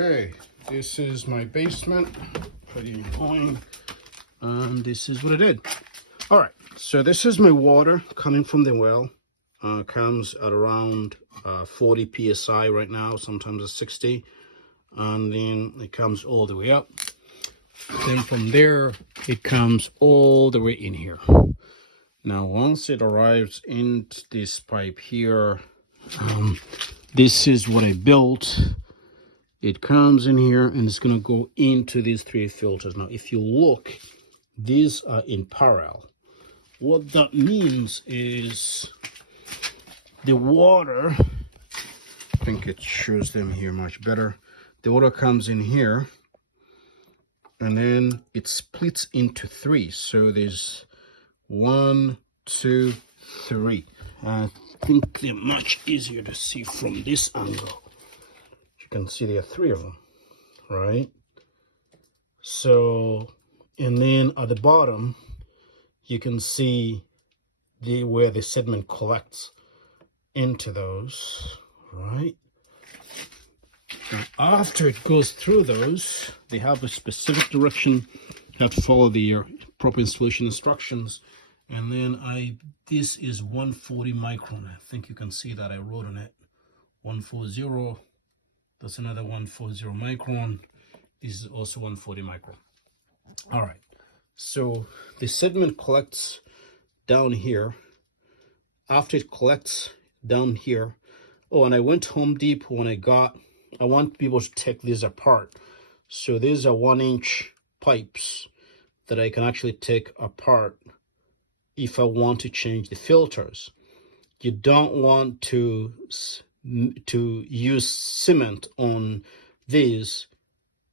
Okay, this is my basement, pretty annoying, and this is what I did. All right, so this is my water coming from the well. Comes at around 40 psi right now, sometimes it's 60, and then it comes all the way up. Then from there, it comes all the way in here. Now, once it arrives into this pipe here, this is what I built. It comes in here and it's going to go into these three filters. Now, if you look, these are in parallel. What that means is the water, I think it shows them here much better. The water comes in here and then it splits into three. So there's 1, 2, 3. I think they're much easier to see from this angle. You can see there are 3 of them, right? So, and then at the bottom, you can see where the sediment collects into those, right? Now, after it goes through those, they have a specific direction. You have to follow the proper installation instructions. And then this is 140 micron. I think you can see that I wrote on it 140. That's another 140 micron. This is also 140 micron. All right, so the sediment collects down here. After it collects down here, oh, and I went to Home Depot when I want people to take these apart. So these are 1-inch pipes that I can actually take apart if I want to change the filters. You don't want to use cement on these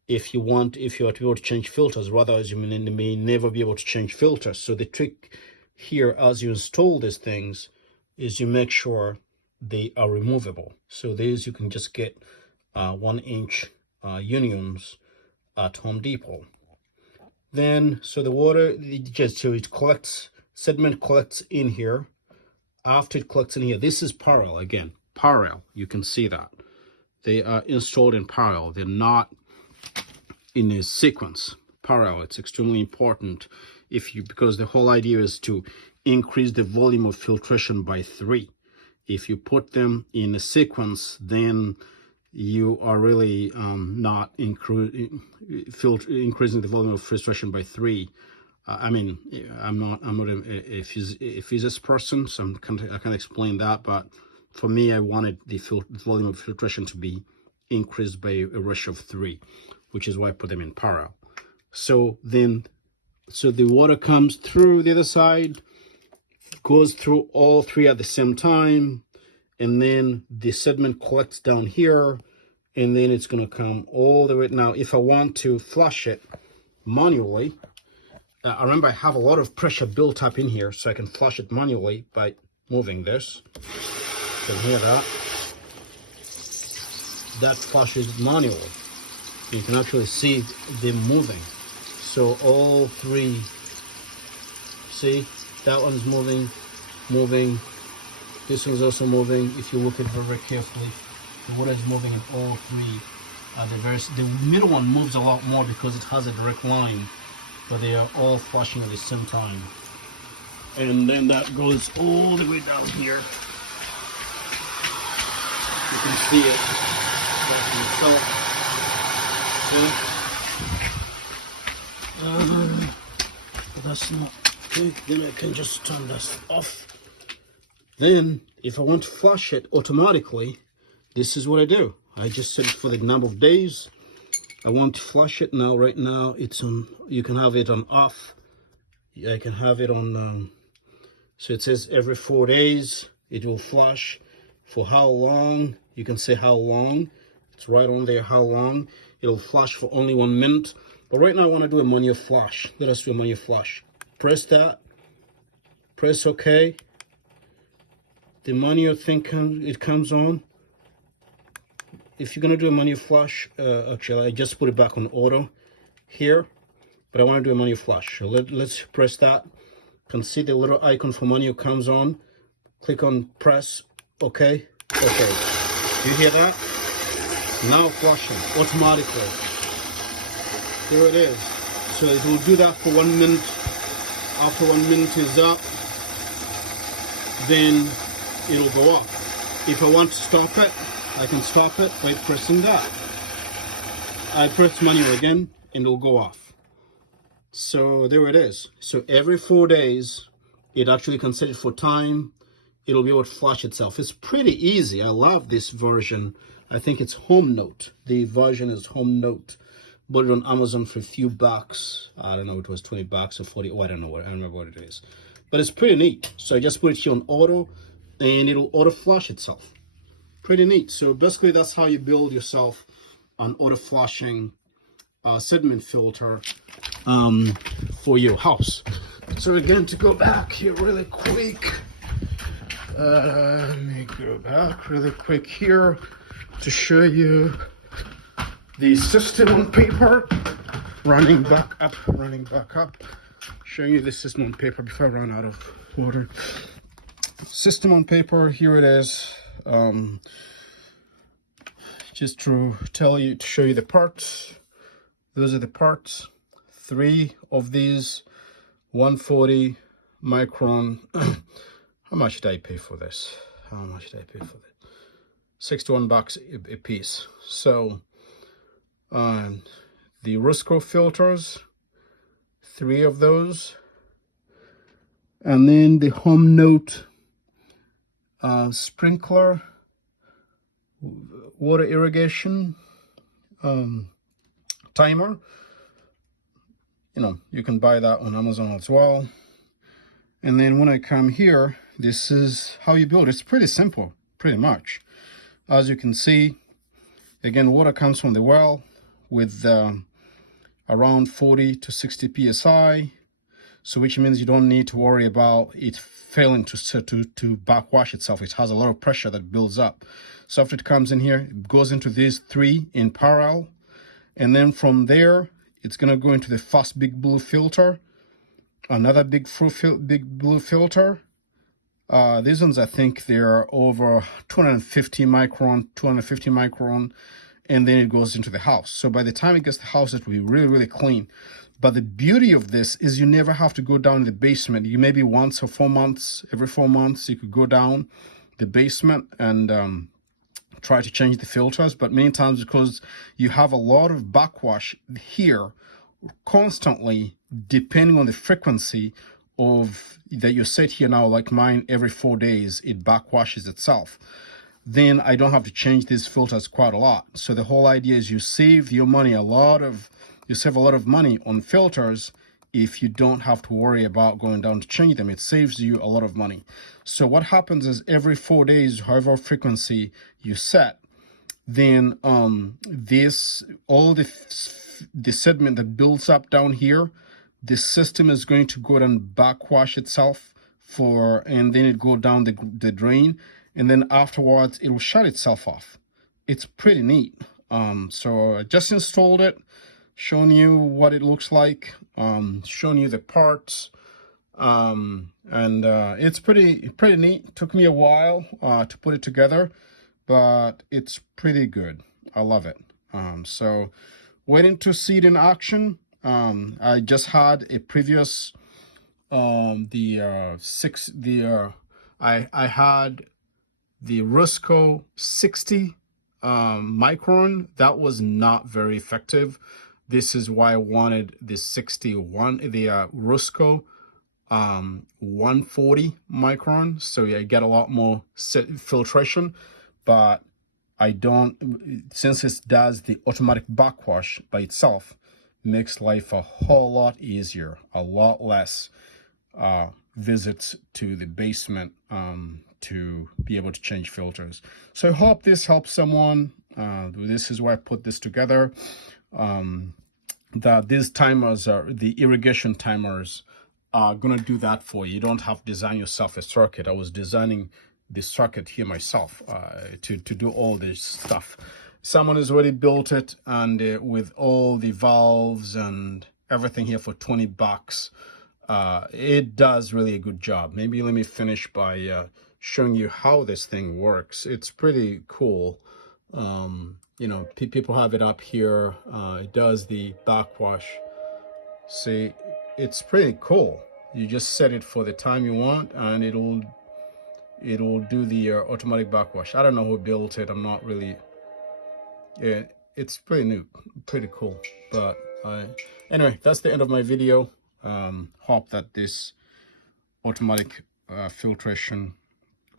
if you are to be able to change filters. Otherwise, you may never be able to change filters. So the trick here, as you install these things, is you make sure they are removable. So these you can just get 1-inch unions at Home Depot. Then, so the water, it collects, sediment collects in here. After it collects in here, this is parallel again. Parallel, you can see that. They are installed in parallel. They're not in a sequence. Parallel, it's extremely important because the whole idea is to increase the volume of filtration by 3. If you put them in a sequence, then you are really not increasing the volume of filtration by 3. I'm not a physics person, so I can't explain that. But for me, I wanted the volume of filtration to be increased by a ratio of 3, which is why I put them in parallel. So the water comes through the other side, goes through all 3 at the same time, and then the sediment collects down here, and then it's going to come all the way. Now, if I want to flush it manually, I remember I have a lot of pressure built up in here, so I can flush it manually by moving this. You can hear that. That flushes manually. You can actually see them moving. So all 3, see, that one's moving. This one's also moving. If you look at it very carefully, the water is moving in all 3. The middle one moves a lot more because it has a direct line, but they are all flushing at the same time. And then that goes all the way down here. You can see it. But that's not okay. Then I can just turn this off. Then, if I want to flush it automatically, this is what I do. I just set it for the number of days. I want to flush it now. Right now, it's on. You can have it on off. I can have it on. So it says every 4 days it will flush. For how long? You can say how long. It's right on there. How long? It'll flush for only 1 minute. But right now I want to do a manual flush. Let us do a manual flush. Press that. Press OK. The manual thing comes on. If you're gonna do a manual flush, actually I just put it back on auto here, but I want to do a manual flush. So let's press that. You can see the little icon for manual comes on. Click on press OK. Okay. Do you hear that? Now flushing automatically. There it is. So it will do that for 1 minute. After 1 minute is up, then it'll go off. If I want to stop it, I can stop it by pressing that. I press manual again and it'll go off. So there it is. So every 4 days, it actually can set it for time. It'll be able to flush itself. It's pretty easy. I love this version. I think it's Home Note. The version is Home Note. Bought it on Amazon for a few bucks. I don't know, it was 20 bucks or 40. Oh, I don't know what, I don't remember what it is. But it's pretty neat. So I just put it here on auto and it'll auto flush itself. Pretty neat. So basically that's how you build yourself an auto flushing sediment filter for your house. So again, to go back here really quick, let me go back really quick here to show you the system on paper. Running back up, showing you the system on paper before I run out of water. System on paper, here it is. Just to show you the parts. Those are the parts. 3 of these 140 micron. How much did I pay for this? 61 bucks a piece. So the Rusco filters, 3 of those, and then the Home Note sprinkler, water irrigation timer. You know, you can buy that on Amazon as well. And then when I come here, this is how you build. It's pretty simple, pretty much. As you can see, again, water comes from the well with around 40 to 60 psi, so which means you don't need to worry about it failing to backwash itself. It has a lot of pressure that builds up. So after it comes in here, it goes into these 3 in parallel, and then from there it's going to go into the first big blue filter, another big blue filter. These ones, I think they're over 250 micron, and then it goes into the house. So by the time it gets to the house, it will be really, really clean. But the beauty of this is you never have to go down in the basement. You maybe once or 4 months, every 4 months, you could go down the basement and try to change the filters. But many times, because you have a lot of backwash here constantly, depending on the frequency of that you set here now, like mine, every 4 days, it backwashes itself. Then I don't have to change these filters quite a lot. So the whole idea is you save your money you save a lot of money on filters if you don't have to worry about going down to change them. It saves you a lot of money. So what happens is every 4 days, however frequency you set, then all the sediment that builds up down here, the system is going to go and backwash itself and then it go down the drain, and then afterwards it will shut itself off. It's pretty neat. So I just installed it, showing you what it looks like, showing you the parts, and it's pretty neat. Took me a while to put it together, but it's pretty good. I love it. So waiting to see it in action. I just had a previous I had the Rusco 60 micron. That was not very effective. This is why I wanted the Rusco 140 micron. So yeah, I get a lot more filtration, but I don't, since it does the automatic backwash by itself, makes life a whole lot easier, a lot less visits to the basement to be able to change filters. So I hope this helps someone. This is why I put this together. That these timers the irrigation timers are gonna do that for you. You don't have to design yourself a circuit. I was designing the circuit here myself to do all this stuff. Someone has already built it, and with all the valves and everything here for 20 bucks. It does really a good job. Maybe let me finish by showing you how this thing works. It's pretty cool. you know, people have it up here. It does the backwash. See, it's pretty cool. You just set it for the time you want, and it'll do the automatic backwash. I don't know who built it. I'm not really. Yeah, it's pretty new, pretty cool. But anyway, that's the end of my video. Hope that this automatic filtration,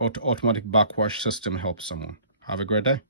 automatic backwash system helps someone. Have a great day.